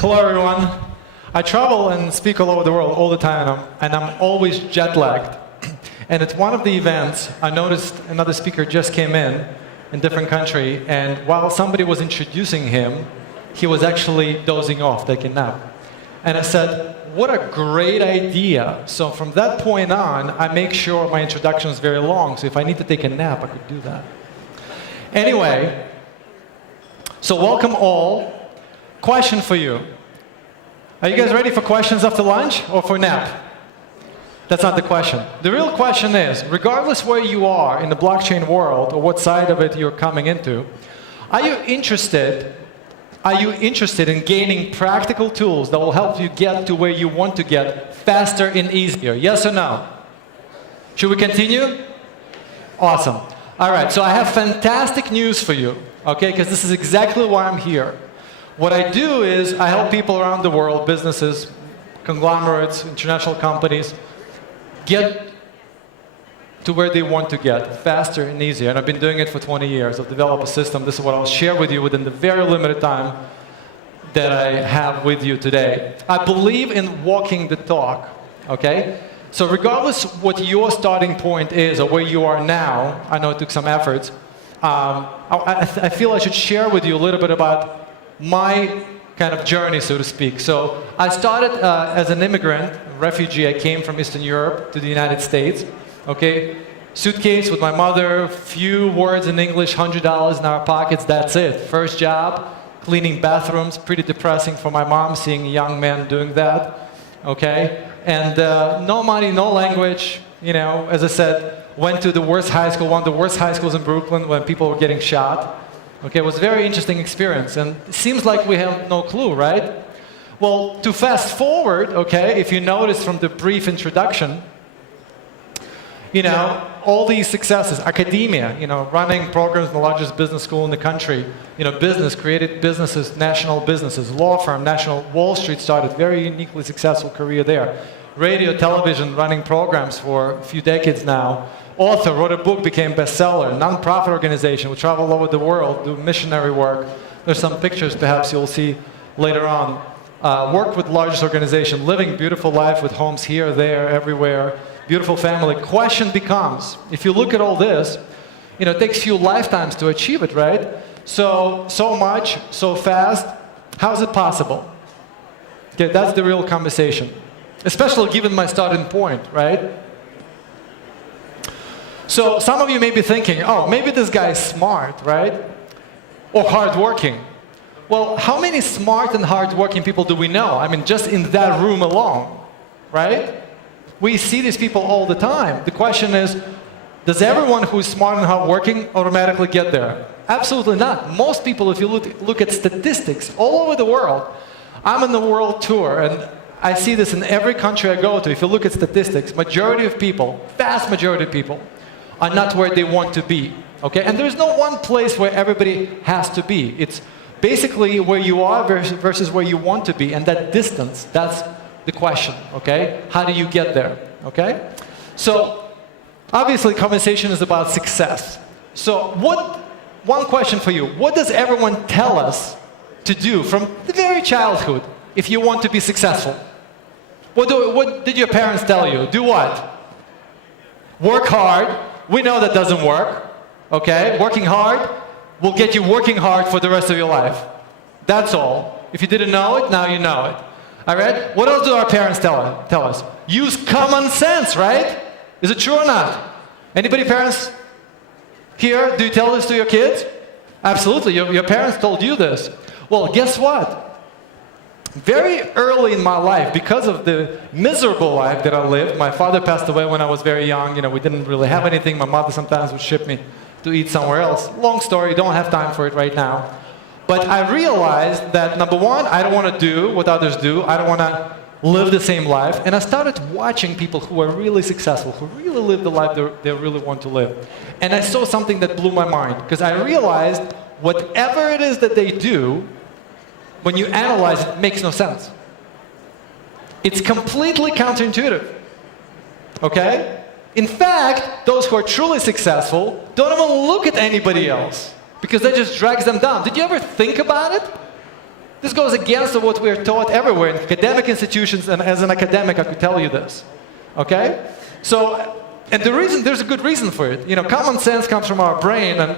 Hello, everyone. I travel and speak all over the world all the time, and I'm always jet-lagged. And at one of the events, I noticed another speaker just came in different country, and while somebody was introducing him, he was actually dozing off, taking a nap. And I said, what a great idea. So from that point on, I make sure my introduction is very long, so if I need to take a nap, I could do that. Anyway, so welcome all. Question for you. Are you guys ready for questions after lunch or for nap? That's not the question. The real question is, regardless where you are in the blockchain world or what side of it you're coming into, are you interested in gaining practical tools that will help you get to where you want to get faster and easier? Yes or no? Should we continue? Awesome. All right, so I have fantastic news for you, okay, because this is exactly why I'm here. What I do is I help people around the world, businesses, conglomerates, international companies, get to where they want to get faster and easier. And I've been doing it for 20 years. I've developed a system. This is what I'll share with you within the very limited time that I have with you today. I believe in walking the talk, okay? So regardless what your starting point is or where you are now, I know it took some efforts, I feel I should share with you a little bit about my kind of journey, so to speak. So I started as an immigrant, refugee. I came from Eastern Europe to the United States. Okay, suitcase with my mother, few words in English, $100 in our pockets, that's it. First job, cleaning bathrooms, pretty depressing for my mom, seeing a young man doing that. Okay, and no money, no language. You know, as I said, went to the worst high school, one of the worst high schools in Brooklyn when people were getting shot. Okay, it was a very interesting experience, and it seems like we have no clue, right? Well, to fast forward, okay, if you notice from the brief introduction, you know, all these successes, academia, you know, running programs in the largest business school in the country, you know, business, created businesses, national businesses, law firm, national, Wall Street started, very uniquely successful career there. Radio, television, running programs for a few decades now. Author, wrote a book, became bestseller, non-profit organization, we travel all over the world, do missionary work. There's some pictures perhaps you'll see later on. Worked with largest organization, living beautiful life with homes here, there, everywhere, beautiful family. Question becomes, if you look at all this, you know, it takes few lifetimes to achieve it, right? So much, so fast, how is it possible? Okay, that's the real conversation, especially given my starting point, right? So some of you may be thinking, oh, maybe this guy is smart, right? Or hardworking. Well, how many smart and hardworking people do we know? I mean, just in that room alone, right? We see these people all the time. The question is, does everyone who is smart and hardworking automatically get there? Absolutely not. Most people, if you look at statistics all over the world, I'm on the world tour, and I see this in every country I go to. If you look at statistics, majority of people, vast majority of people, are not where they want to be, okay? And there's no one place where everybody has to be. It's basically where you are versus where you want to be, and that distance, that's the question, okay? How do you get there, okay? So, obviously, conversation is about success. So, one question for you, what does everyone tell us to do from the very childhood if you want to be successful? What did your parents tell you? Do what? Work hard. We know that doesn't work, okay? Working hard will get you working hard for the rest of your life. That's all. If you didn't know it, now you know it. All right? What else do our parents tell us? Use common sense, right? Is it true or not? Anybody parents here, do you tell this to your kids? Absolutely. Your parents told you this. Well, guess what? Very early in my life, because of the miserable life that I lived, my father passed away when I was very young. You know, we didn't really have anything. My mother sometimes would ship me to eat somewhere else. Long story, don't have time for it right now. But I realized that, number one, I don't want to do what others do. I don't want to live the same life. And I started watching people who are really successful, who really live the life they really want to live. And I saw something that blew my mind, because I realized whatever it is that they do, when you analyze it, makes no sense. It's completely counterintuitive, okay? In fact, those who are truly successful don't even look at anybody else, because that just drags them down. Did you ever think about it? This goes against what we're taught everywhere in academic institutions, and as an academic, I could tell you this. Okay? So, and the reason, there's a good reason for it. You know, common sense comes from our brain, and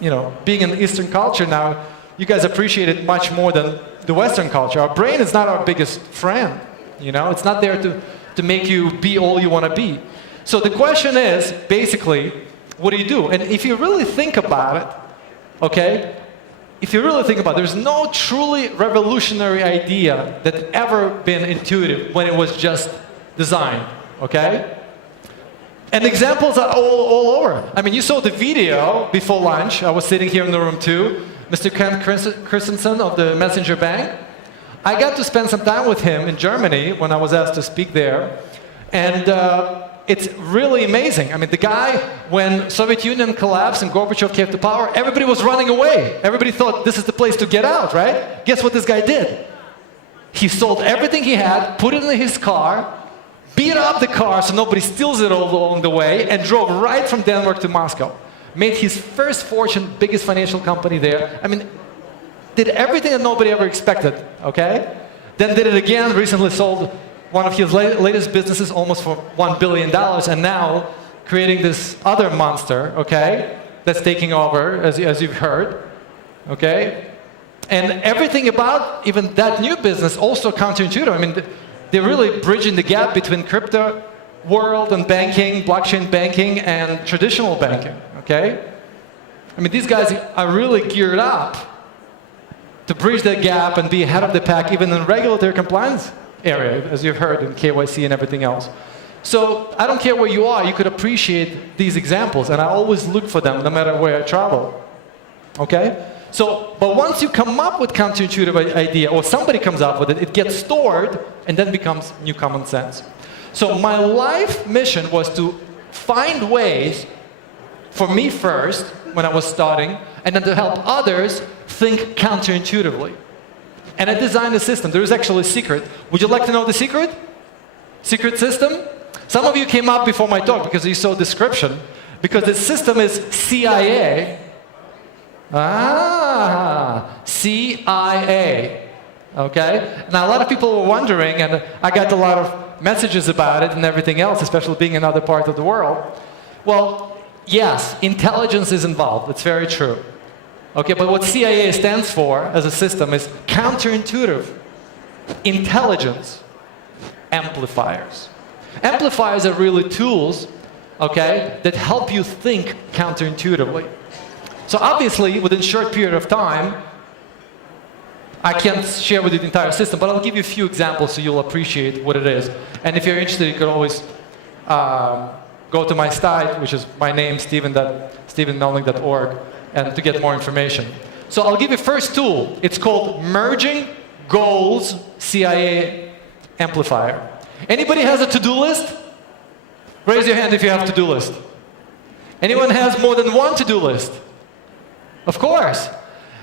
you know, being in Eastern culture now, you guys appreciate it much more than the Western culture. Our brain is not our biggest friend. You know, it's not there to make you be all you want to be. So the question is, basically, what do? And if you really think about it, okay, if you really think about it, there's no truly revolutionary idea that ever been intuitive when it was just designed, okay? And examples are all over. I mean, you saw the video before lunch. I was sitting here in the room too. Mr. Kent Christensen of the Messenger Bank. I got to spend some time with him in Germany when I was asked to speak there. And it's really amazing. I mean, the guy, when Soviet Union collapsed and Gorbachev came to power, everybody was running away. Everybody thought this is the place to get out, right? Guess what this guy did? He sold everything he had, put it in his car, beat up the car so nobody steals it all along the way, and drove right from Denmark to Moscow. Made his first fortune, biggest financial company there. I mean, did everything that nobody ever expected, okay? Then did it again, recently sold one of his latest businesses almost for $1 billion, and now creating this other monster, okay, that's taking over, as you've heard, okay? And everything about even that new business also counterintuitive. I mean, they're really bridging the gap between crypto world and banking, blockchain banking, and traditional banking, okay? I mean, these guys are really geared up to bridge that gap and be ahead of the pack, even in regulatory compliance area, as you've heard in KYC and everything else. So I don't care where you are, you could appreciate these examples, and I always look for them no matter where I travel, okay? So, but once you come up with counterintuitive idea, or somebody comes up with it, it gets stored and then becomes new common sense. So my life mission was to find ways, for me first, when I was starting, and then to help others think counterintuitively. And I designed a system. There is actually a secret. Would you like to know the secret? Secret system? Some of you came up before my talk because you saw description. Because the system is CIA. CIA. Okay? Now a lot of people were wondering, and I got a lot of messages about it and everything else, especially being in other parts of the world. Well, yes, intelligence is involved. It's very true. Okay, but what CIA stands for as a system is counterintuitive intelligence amplifiers. Amplifiers are really tools, okay, that help you think counterintuitively. So obviously, within a short period of time, I can't share with you the entire system, but I'll give you a few examples so you'll appreciate what it is. And if you're interested, you can always go to my site, which is my name, stevenmelnik.org, and to get more information. So I'll give you first tool. It's called Merging Goals CIA Amplifier. Anybody has a to-do list? Raise your hand if you have a to-do list. Anyone has more than one to-do list? Of course.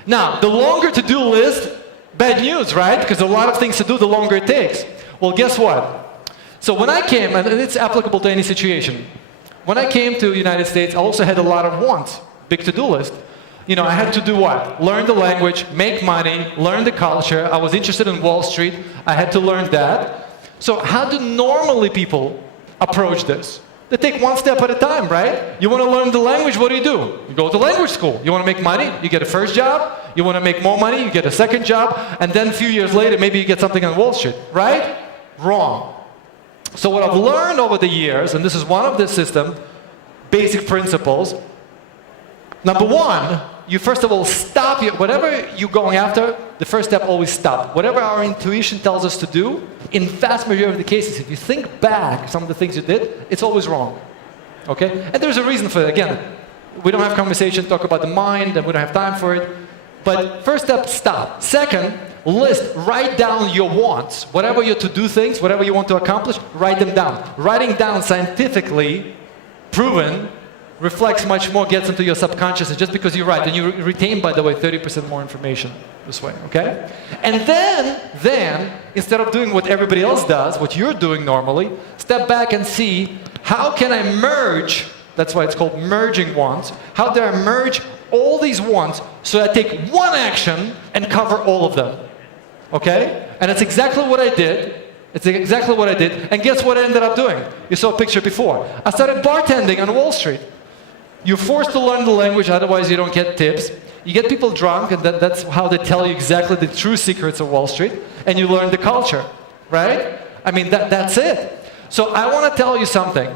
Now, the longer to-do list, bad news, right? Because a lot of things to do, the longer it takes. Well, guess what? So when I came, and it's applicable to any situation, when I came to the United States, I also had a lot of wants, big to-do list. You know, I had to do what? Learn the language, make money, learn the culture. I was interested in Wall Street. I had to learn that. So how do normally people approach this? They take one step at a time, right? You want to learn the language, what do? You go to language school. You want to make money, you get a first job. You want to make more money, you get a second job. And then a few years later, maybe you get something on Wall Street, right? Wrong. So what I've learned over the years, and this is one of the system, basic principles. Number one, you first of all stop, whatever you're going after, the first step, always stop. Whatever our intuition tells us to do, in vast majority of the cases, if you think back some of the things you did, it's always wrong. Okay? And there's a reason for it. Again, we don't have conversation, talk about the mind, and we don't have time for it. But first step, stop. Second, write down your wants. Whatever your to-do things, whatever you want to accomplish, write them down. Writing down scientifically proven reflects much more, gets into your subconscious, just because you write. And you retain, by the way, 30% more information this way, okay? And then, instead of doing what everybody else does, what you're doing normally, step back and see, how can I merge, that's why it's called merging wants, how do I merge all these wants so I take one action and cover all of them? Okay? And it's exactly what I did. It's exactly what I did. And guess what I ended up doing? You saw a picture before. I started bartending on Wall Street. You're forced to learn the language, otherwise you don't get tips. You get people drunk, and that's how they tell you exactly the true secrets of Wall Street, and you learn the culture, right? I mean, that's it. So I want to tell you something.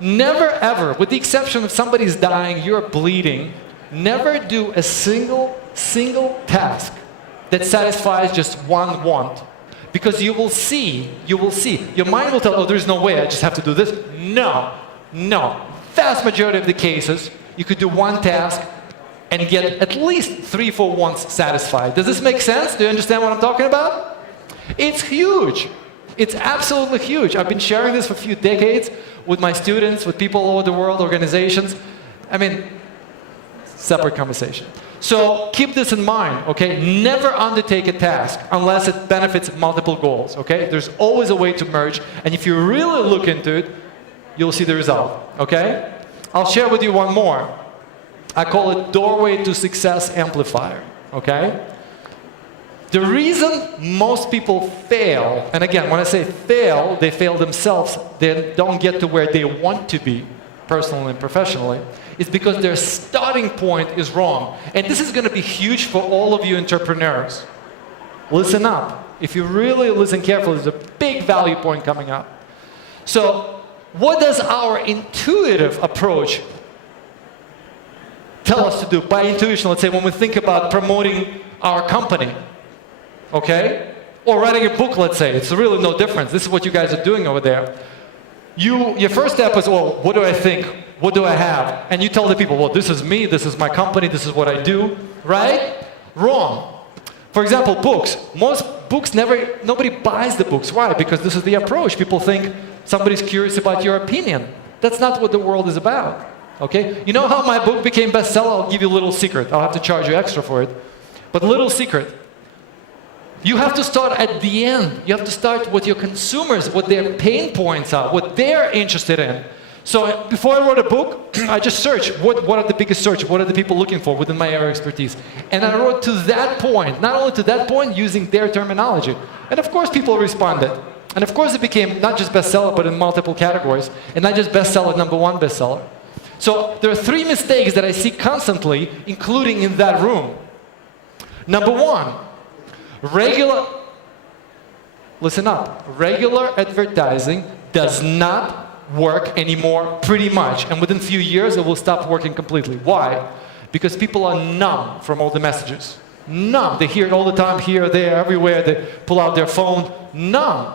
Never ever, with the exception of somebody's dying, you're bleeding, never do a single task that satisfies just one want. Because you will see, your mind will tell, oh, there's no way, I just have to do this. No. Vast majority of the cases, you could do one task and get at least 3-4 wants satisfied. Does this make sense? Do you understand what I'm talking about? It's huge. It's absolutely huge. I've been sharing this for a few decades with my students, with people all over the world, organizations. I mean, separate conversation. So keep this in mind, okay? Never undertake a task unless it benefits multiple goals, okay? There's always a way to merge, and if you really look into it, you'll see the result, okay? I'll share with you one more. I call it doorway to success amplifier, okay? The reason most people fail, and again, when I say fail, they fail themselves, they don't get to where they want to be, personally and professionally, is because their starting point is wrong. And this is going to be huge for all of you entrepreneurs. Listen up. If you really listen carefully, there's a big value point coming up. So, what does our intuitive approach tell us to do? By intuition, let's say when we think about promoting our company, okay? Or writing a book, let's say. It's really no difference. This is what you guys are doing over there. Your first step is, well, what do I think? What do I have? And you tell the people, well, this is me, this is my company, this is what I do, right? Wrong. For example, books. Most books, nobody buys the books. Why? Because this is the approach. People think somebody's curious about your opinion. That's not what the world is about, okay? You know how my book became bestseller? I'll give you a little secret. I'll have to charge you extra for it. But little secret. You have to start at the end. You have to start with your consumers, what their pain points are, what they're interested in. So before I wrote a book, I just searched what are the biggest search, what are the people looking for within my area of expertise. And I wrote to that point, not only to that point, using their terminology. And of course people responded. And of course it became not just bestseller, but in multiple categories. And not just bestseller, #1 bestseller. So there are 3 mistakes that I see constantly, including in that room. Number 1, listen up, regular advertising does not work anymore, pretty much. And within a few years, it will stop working completely. Why? Because people are numb from all the messages. Numb. They hear it all the time, here, there, everywhere. They pull out their phone. Numb.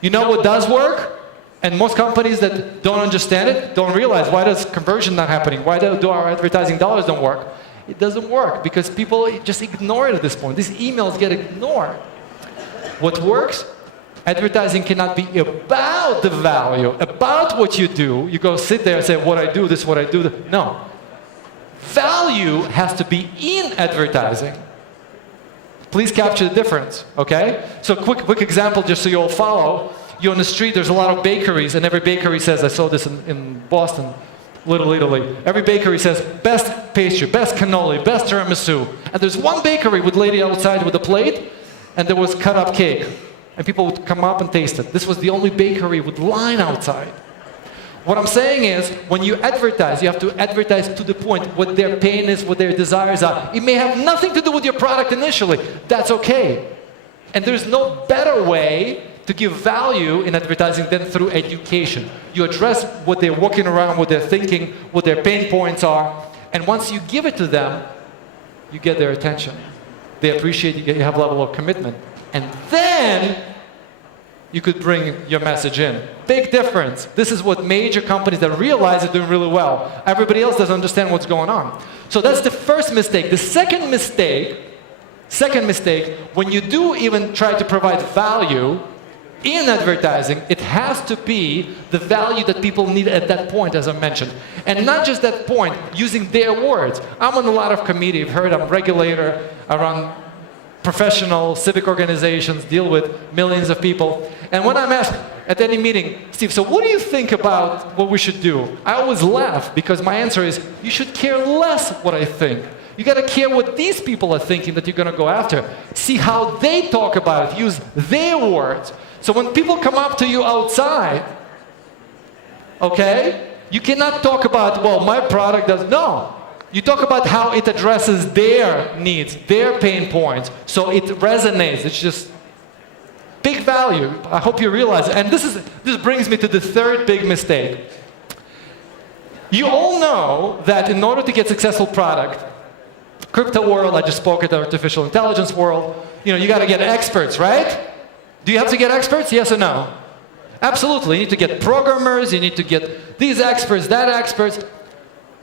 You know what does work? And most companies that don't understand it don't realize, why does conversion not happening? Why do our advertising dollars don't work? It doesn't work because people just ignore it at this point. These emails get ignored. What works? Advertising cannot be about the value, about what you do. You go sit there and say, what I do, this is what I do. No. Value has to be in advertising. Please capture the difference, okay? So quick example, just so you all follow. You're on the street, there's a lot of bakeries, and every bakery says, I saw this in Boston, Little Italy. Every bakery says, best pastry, best cannoli, best tiramisu. And there's one bakery with a lady outside with a plate, and there was cut up cake. And people would come up and taste it. This was the only bakery with line outside. What I'm saying is, when you advertise, you have to advertise to the point, what their pain is, what their desires are. It may have nothing to do with your product initially. That's okay. And there's no better way to give value in advertising than through education. You address what they're walking around, what they're thinking, what their pain points are. And once you give it to them, you get their attention. They appreciate you have a level of commitment. And then you could bring your message in. Big difference. This is what major companies that realize are doing really well. Everybody else doesn't understand what's going on. So that's the first mistake. The second mistake, when you do even try to provide value in advertising, it has to be the value that people need at that point, as I mentioned. And not just that point, using their words. I'm on a lot of committee, you've heard, I'm a regulator around professional, civic organizations, deal with millions of people. And when I'm asked at any meeting, Steve, so what do you think about what we should do? I always laugh because my answer is, you should care less what I think. You got to care what these people are thinking that you're going to go after. See how they talk about it. Use their words. So when people come up to you outside, okay, you cannot talk about, well, my product does. No. You talk about how it addresses their needs, their pain points. So it resonates. It's just big value. I hope you realize it. And this brings me to the third big mistake. You all know that in order to get successful product, crypto world, I just spoke at the artificial intelligence world, you got to get experts, right? Do you have to get experts? Yes or no? Absolutely. You need to get programmers, you need to get these experts, that experts.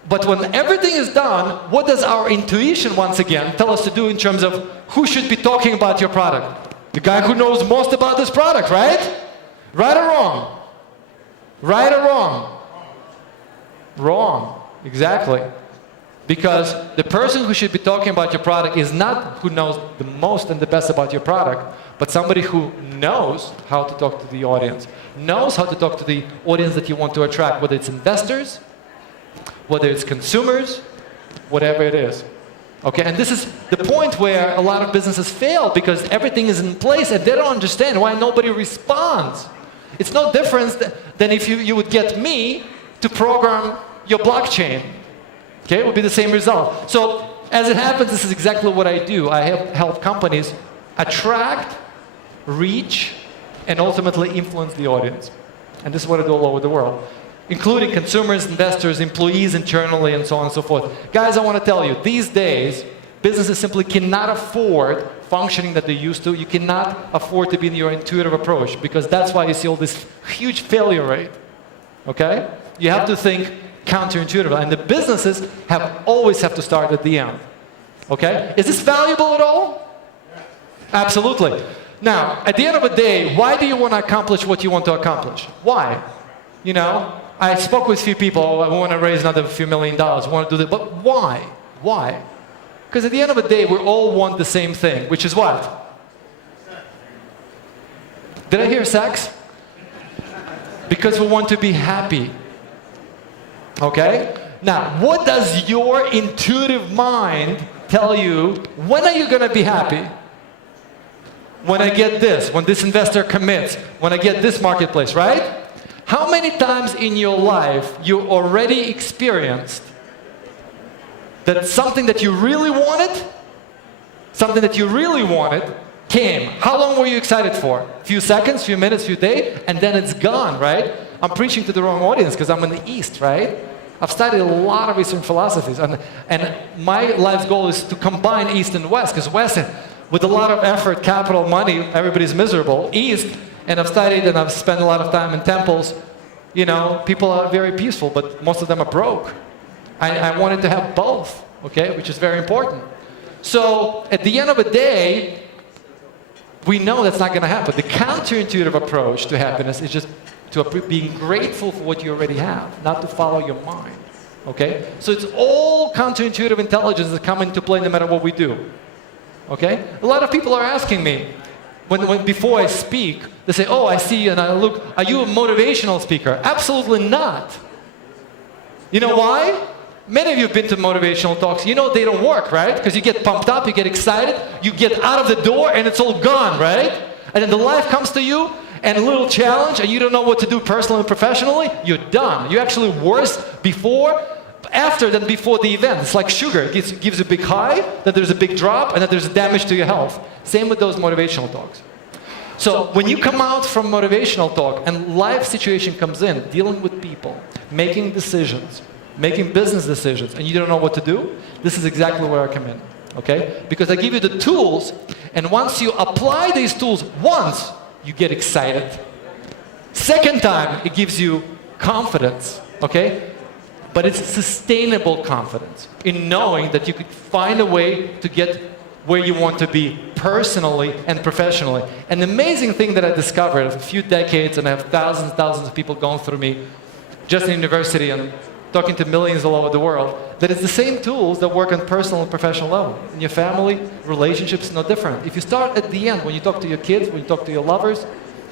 But when everything is done, what does our intuition, once again, tell us to do in terms of who should be talking about your product? The guy who knows most about this product, right? Right or wrong? Right or wrong? Wrong, exactly. Because the person who should be talking about your product is not who knows the most and the best about your product, but somebody who knows how to talk to the audience, knows how to talk to the audience that you want to attract, whether it's investors, whether it's consumers, whatever it is. Okay, and this is the point where a lot of businesses fail because everything is in place and they don't understand why nobody responds. It's no different than if you would get me to program your blockchain. Okay, it would be the same result. So as it happens, this is exactly what I do. I help companies attract, reach, and ultimately influence the audience. And this is what I do all over the world, including consumers, investors, employees internally, and so on and so forth. Guys, I want to tell you, these days, businesses simply cannot afford functioning that they used to. You cannot afford to be in your intuitive approach because that's why you see all this huge failure rate. Okay? You have to think counterintuitive, and the businesses always have to start at the end. Okay? Is this valuable at all? Absolutely. Now, at the end of the day, why do you want to accomplish what you want to accomplish? Why? I spoke with a few people, I want to raise another few $1 million, I want to do that, but why? Why? Because at the end of the day, we all want the same thing, which is what? Did I hear sex? Because we want to be happy. Okay? Now, what does your intuitive mind tell you? When are you going to be happy? When I get this, when this investor commits, when I get this marketplace, right? How many times in your life you already experienced that something that you really wanted, came? How long were you excited for? A few seconds, few minutes, few days, and then it's gone, right? I'm preaching to the wrong audience because I'm in the East, right? I've studied a lot of Eastern philosophies, and my life's goal is to combine East and West, because West, with a lot of effort, capital, money, everybody's miserable. East, and I've studied and I've spent a lot of time in temples, people are very peaceful, but most of them are broke. I wanted to have both, okay, which is very important. So at the end of the day, we know that's not going to happen. The counterintuitive approach to happiness is just to being grateful for what you already have, not to follow your mind. Okay? So it's all counterintuitive intelligence that come into play no matter what we do. Okay? A lot of people are asking me, before I speak, they say, oh, I see you and I look, are you a motivational speaker? Absolutely not. You know why? Many of you have been to motivational talks. You know they don't work, right? Because you get pumped up, you get excited, you get out of the door and it's all gone, right? And then the life comes to you and a little challenge and you don't know what to do personally and professionally, you're done. You're actually worse after than before the event. It's like sugar. It gives a big high, then there's a big drop, and then there's damage to your health. Same with those motivational talks. So when you come out from motivational talk and life situation comes in, dealing with people, making decisions, making business decisions, and you don't know what to do, this is exactly where I come in. Okay? Because I give you the tools, and once you apply these tools once, you get excited. Second time, it gives you confidence. Okay? But it's sustainable confidence in knowing that you could find a way to get where you want to be personally and professionally. An amazing thing that I discovered a few decades, and I have thousands of people going through me just in university and talking to millions all over the world, that it's the same tools that work on personal and professional level. In your family, relationships, no different. If you start at the end, when you talk to your kids, when you talk to your lovers,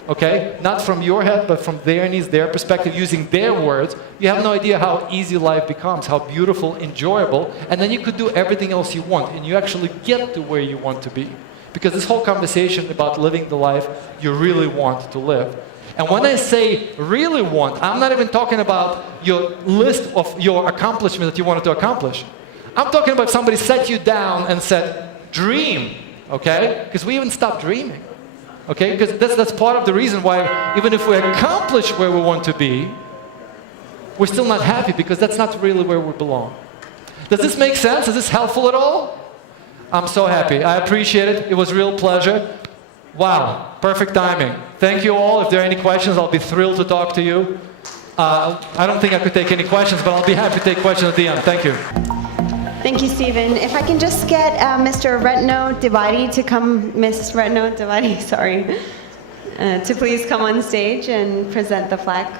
okay? Not from your head, but from their needs, their perspective, using their words. You have no idea how easy life becomes, how beautiful, enjoyable, and then you could do everything else you want, and you actually get to where you want to be. Because this whole conversation about living the life you really want to live. And when I say really want, I'm not even talking about your list of your accomplishments that you wanted to accomplish. I'm talking about somebody sat you down and said, dream, okay? Because we even stopped dreaming, okay? Because that's part of the reason why even if we accomplish where we want to be, we're still not happy because that's not really where we belong. Does this make sense? Is this helpful at all? I'm so happy. I appreciate it. It was a real pleasure. Wow, perfect timing. Thank you all. If there are any questions, I'll be thrilled to talk to you. I don't think I could take any questions, but I'll be happy to take questions at the end. Thank you. Thank you, Stephen. If I can just get Mr. Retno Dividi to come, Ms. Retno Dividi, sorry, to please come on stage and present the plaque.